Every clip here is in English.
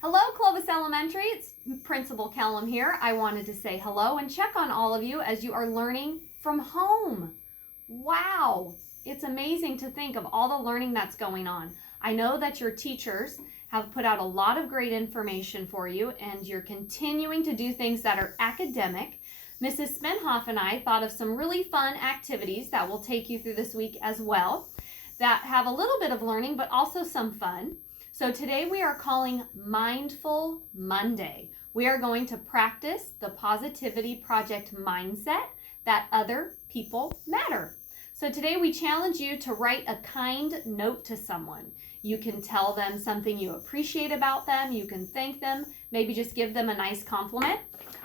Hello, Clovis Elementary. It's Principal Kellum here. I wanted to say hello and check on all of you as you are learning from home. Wow, it's amazing to think of all the learning that's going on. I know that your teachers have put out a lot of great information for you and you're continuing to do things that are academic. Mrs. Spenhoff and I thought of some really fun activities that will take you through this week as well that have a little bit of learning but also some fun. So today we are calling Mindful Monday. We are going to practice the Positivity Project mindset that other people matter. So today we challenge you to write a kind note to someone. You can tell them something you appreciate about them. You can thank them. Maybe just give them a nice compliment.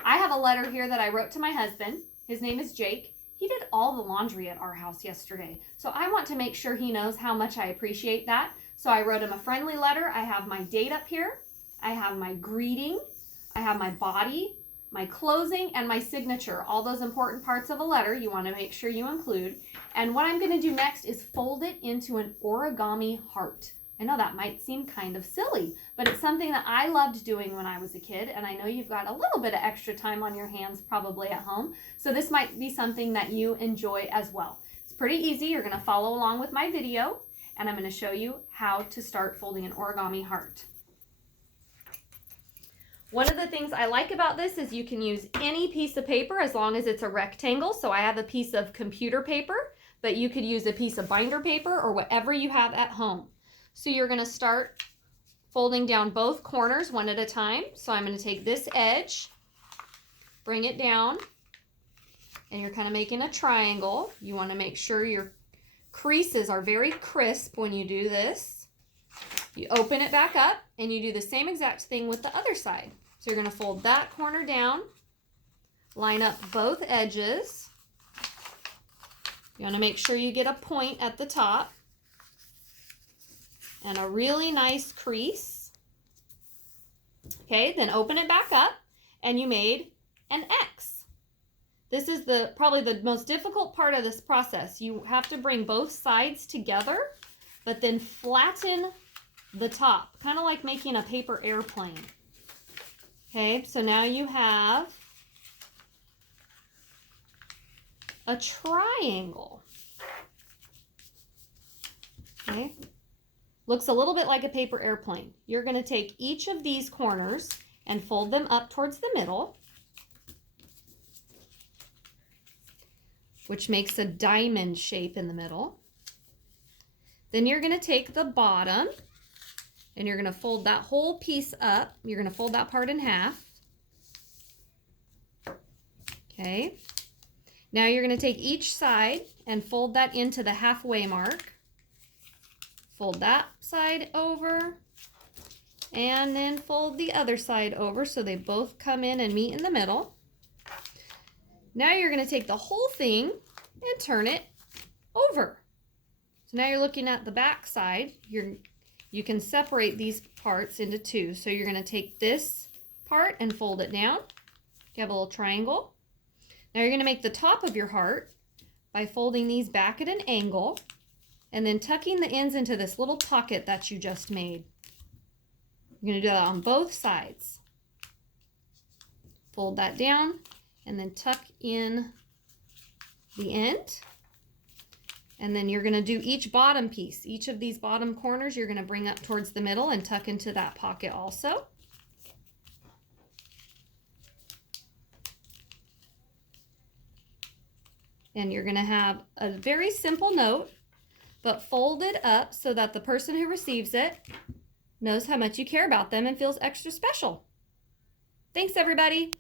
I have a letter here that I wrote to my husband. His name is Jake. He did all the laundry at our house yesterday. So I want to make sure he knows how much I appreciate that. So I wrote him a friendly letter. I have my date up here. I have my greeting. I have my body, my closing, and my signature. All those important parts of a letter you want to make sure you include. And what I'm going to do next is fold it into an origami heart. I know that might seem kind of silly, but it's something that I loved doing when I was a kid, and I know you've got a little bit of extra time on your hands probably at home, so this might be something that you enjoy as well. It's pretty easy. You're going to follow along with my video, and I'm going to show you how to start folding an origami heart. One of the things I like about this is you can use any piece of paper as long as it's a rectangle. So I have a piece of computer paper, but you could use a piece of binder paper or whatever you have at home. So you're going to start folding down both corners one at a time. So I'm going to take this edge, bring it down, and you're kind of making a triangle. You want to make sure your creases are very crisp when you do this. You open it back up and you do the same exact thing with the other side. So you're going to fold that corner down, line up both edges. You want to make sure you get a point at the top and a really nice crease. Okay, then open it back up and you made an X. This is probably the most difficult part of this process. You have to bring both sides together, but then flatten the top, kind of like making a paper airplane. Okay, so now you have a triangle. Okay, looks a little bit like a paper airplane. You're going to take each of these corners and fold them up towards the middle, which makes a diamond shape in the middle. Then you're going to take the bottom and you're going to fold that whole piece up. You're going to fold that part in half. Okay. Now you're going to take each side and fold that into the halfway mark. Fold that side over and then fold the other side over so they both come in and meet in the middle. Now you're going to take the whole thing and turn it over. So now you're looking at the back side. You can separate these parts into two. So you're going to take this part and fold it down. You have a little triangle. Now you're going to make the top of your heart by folding these back at an angle and then tucking the ends into this little pocket that you just made. You're going to do that on both sides. Fold that down and then tuck in the end. And then you're going to do each bottom piece. Each of these bottom corners you're going to bring up towards the middle and tuck into that pocket also. And you're going to have a very simple note, but folded up so that the person who receives it knows how much you care about them and feels extra special. Thanks, everybody.